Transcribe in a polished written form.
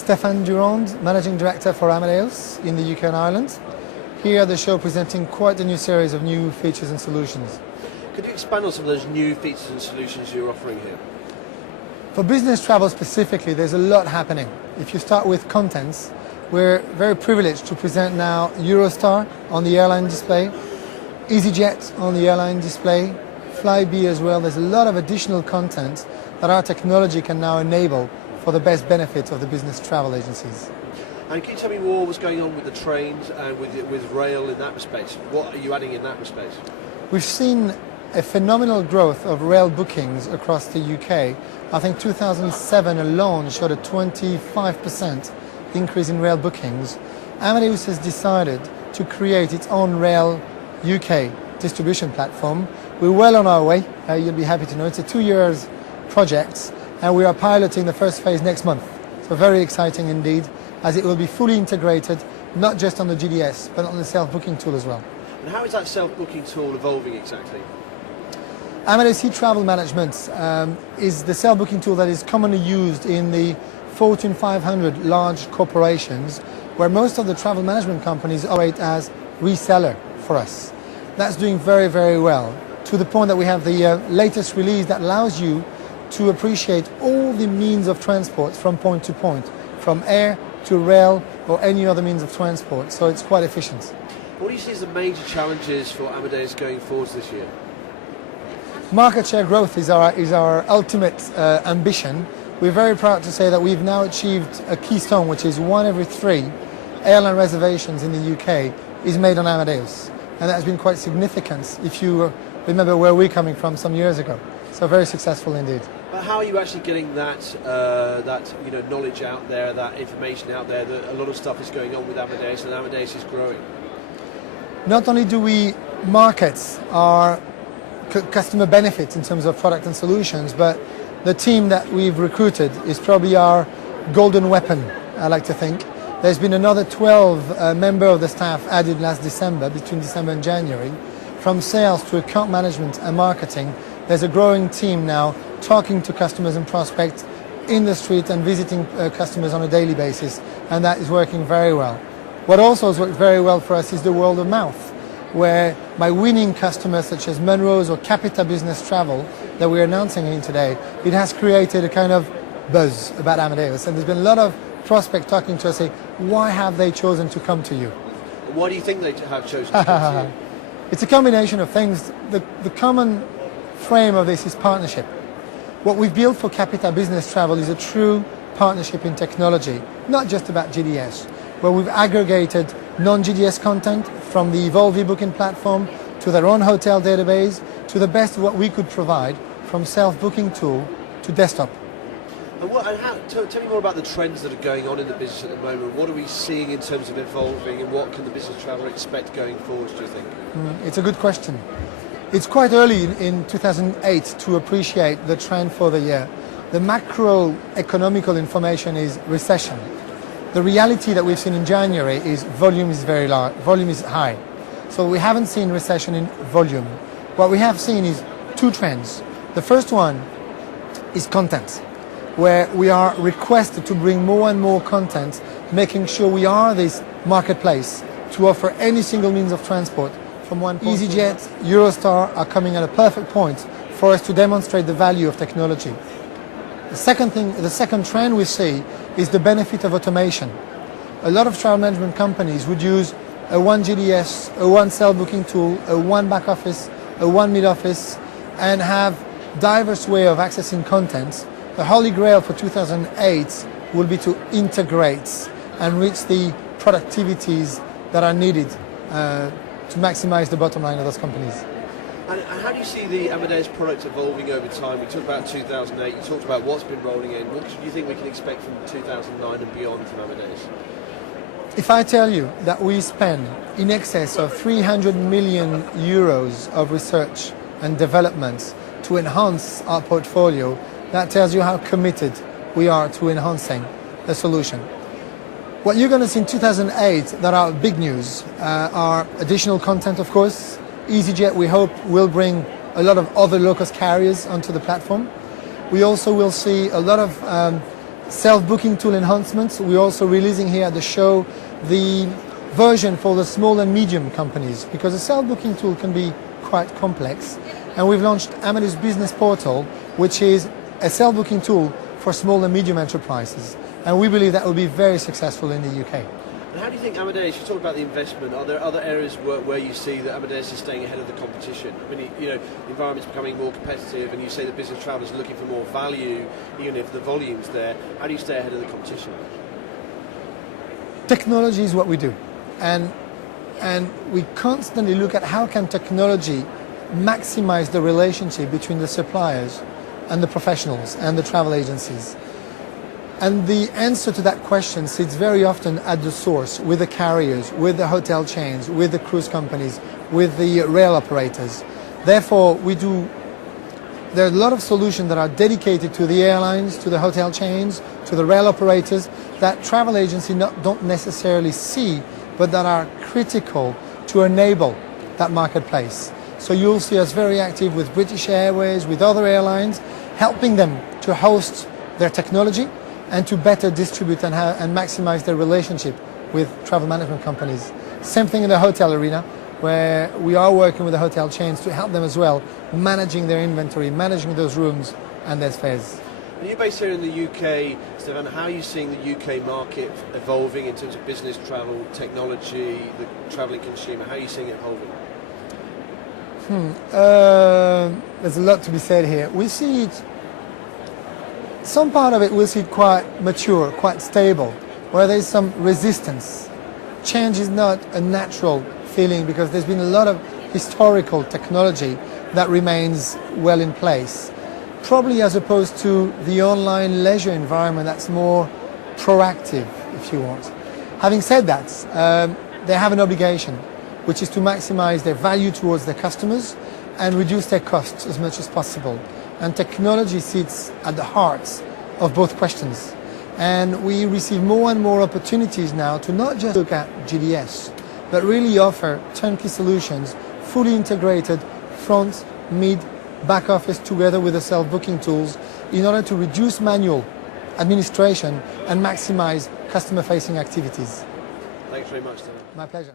Stefan Durand, Managing Director for Amadeus in the UK and Ireland. Here at the show presenting quite a new series of new features and solutions. Could you expand on some of those new features and solutions you're offering here? For business travel specifically, there's a lot happening. If you start with contents, we're very privileged to present now Eurostar on the airline display, EasyJet on the airline display, Flybe as well. There's a lot of additional content that our technology can now enable for the best benefit of the business travel agencies. And can you tell me more what's going on with the trains and with rail in that respect? What are you adding in that respect? We've seen a phenomenal growth of rail bookings across the UK. I think 2007 alone showed a 25% increase in rail bookings. Amadeus has decided to create its own rail UK distribution platform. We're well on our way. You'll be happy to know it's a 2 years project, and we are piloting the first phase next month. So very exciting indeed, as it will be fully integrated, not just on the GDS, but on the self-booking tool as well. And how is that self-booking tool evolving exactly? Amadeus e-travel management is the self-booking tool that is commonly used in the Fortune 500 large corporations, where most of the travel management companies operate as reseller for us. That's doing very, very well, to the point that we have the latest release that allows you to appreciate all the means of transport from point to point, from air to rail or any other means of transport, so it's quite efficient. What do you see as the major challenges for Amadeus going forwards this year? Market share growth is our ultimate ambition. We're very proud to say that we've now achieved a keystone, which is 1 every 3 airline reservations in the UK is made on Amadeus. And that has been quite significant if you remember where we're coming from some years ago. So very successful indeed. But how are you actually getting that knowledge out there, that information out there, that a lot of stuff is going on with Amadeus and Amadeus is growing? Not only do we market our customer benefits in terms of product and solutions, but the team that we've recruited is probably our golden weapon, I like to think. There's been another 12 members of the staff added last December, between December and January. From sales to account management and marketing, there's a growing team now talking to customers and prospects in the street and visiting customers on a daily basis, and that is working very well. What also has worked very well for us is the word of mouth, where by winning customers such as Munro's or Capita Business Travel that we're announcing here today, it has created a kind of buzz about Amadeus, and there's been a lot of prospects talking to us saying, why have they chosen to come to you? Why do you think they have chosen to come to you? It's a combination of things. The common frame of this is partnership. What we've built for Capita Business Travel is a true partnership in technology, not just about GDS, where we've aggregated non-GDS content from the Evolve booking platform to their own hotel database to the best of what we could provide, from self-booking tool to desktop. And tell me more about the trends that are going on in the business at the moment. What are we seeing in terms of evolving, and what can the business traveller expect going forward, do you think? It's a good question. It's quite early in 2008 to appreciate the trend for the year. The macroeconomical information is recession. The reality that we've seen in January is volume is very large, volume is high. So we haven't seen recession in volume. What we have seen is 2 trends. The first one is content, where we are requested to bring more and more content, making sure we are this marketplace to offer any single means of transport from one point. EasyJet, Eurostar are coming at a perfect point for us to demonstrate the value of technology. The second trend we see is the benefit of automation. A lot of travel management companies would use a one GDS, a one self-booking tool, a one back office, a one mid office, and have diverse way of accessing content. The holy grail for 2008 will be to integrate and reach the productivities that are needed to maximize the bottom line of those companies. And how do you see the Amadeus product evolving over time? We talked about 2008, you talked about what's been rolling in. What do you think we can expect from 2009 and beyond from Amadeus? If I tell you that we spend in excess of 300 million euros of research and development to enhance our portfolio, that tells you how committed we are to enhancing the solution. What you're going to see in 2008 that are big news are additional content, of course. EasyJet, we hope, will bring a lot of other low-cost carriers onto the platform. We also will see a lot of self-booking tool enhancements. We're also releasing here at the show the version for the small and medium companies, because a self-booking tool can be quite complex. And we've launched Amadeus Business Portal, which is a self-booking tool for small and medium enterprises. And we believe that will be very successful in the UK. And how do you think Amadeus, you talked about the investment, are there other areas where you see that Amadeus is staying ahead of the competition? I mean, you know, the environment's becoming more competitive, and you say that business travellers are looking for more value, even if the volume's there. How do you stay ahead of the competition? Technology is what we do. And we constantly look at how can technology maximize the relationship between the suppliers and the professionals and the travel agencies. And the answer to that question sits very often at the source, with the carriers, with the hotel chains, with the cruise companies, with the rail operators. Therefore, there are a lot of solutions that are dedicated to the airlines, to the hotel chains, to the rail operators, that travel agencies don't necessarily see, but that are critical to enable that marketplace. So you'll see us very active with British Airways, with other airlines, helping them to host their technology and to better distribute and maximize their relationship with travel management companies. Same thing in the hotel arena, where we are working with the hotel chains to help them as well, managing their inventory, managing those rooms and their fares. And you're based here in the UK, Stefan. How are you seeing the UK market evolving in terms of business travel, technology, the travelling consumer? How are you seeing it evolving? There's a lot to be said here. We see it, some part of it we'll see it quite mature, quite stable, where there's some resistance. Change is not a natural feeling because there's been a lot of historical technology that remains well in place. Probably as opposed to the online leisure environment that's more proactive, if you want. Having said that, they have an obligation, which is to maximize their value towards their customers and reduce their costs as much as possible. And technology sits at the heart of both questions. And we receive more and more opportunities now to not just look at GDS, but really offer turnkey solutions, fully integrated front, mid, back office together with the self-booking tools in order to reduce manual administration and maximize customer-facing activities. Thanks very much, Stefan. My pleasure.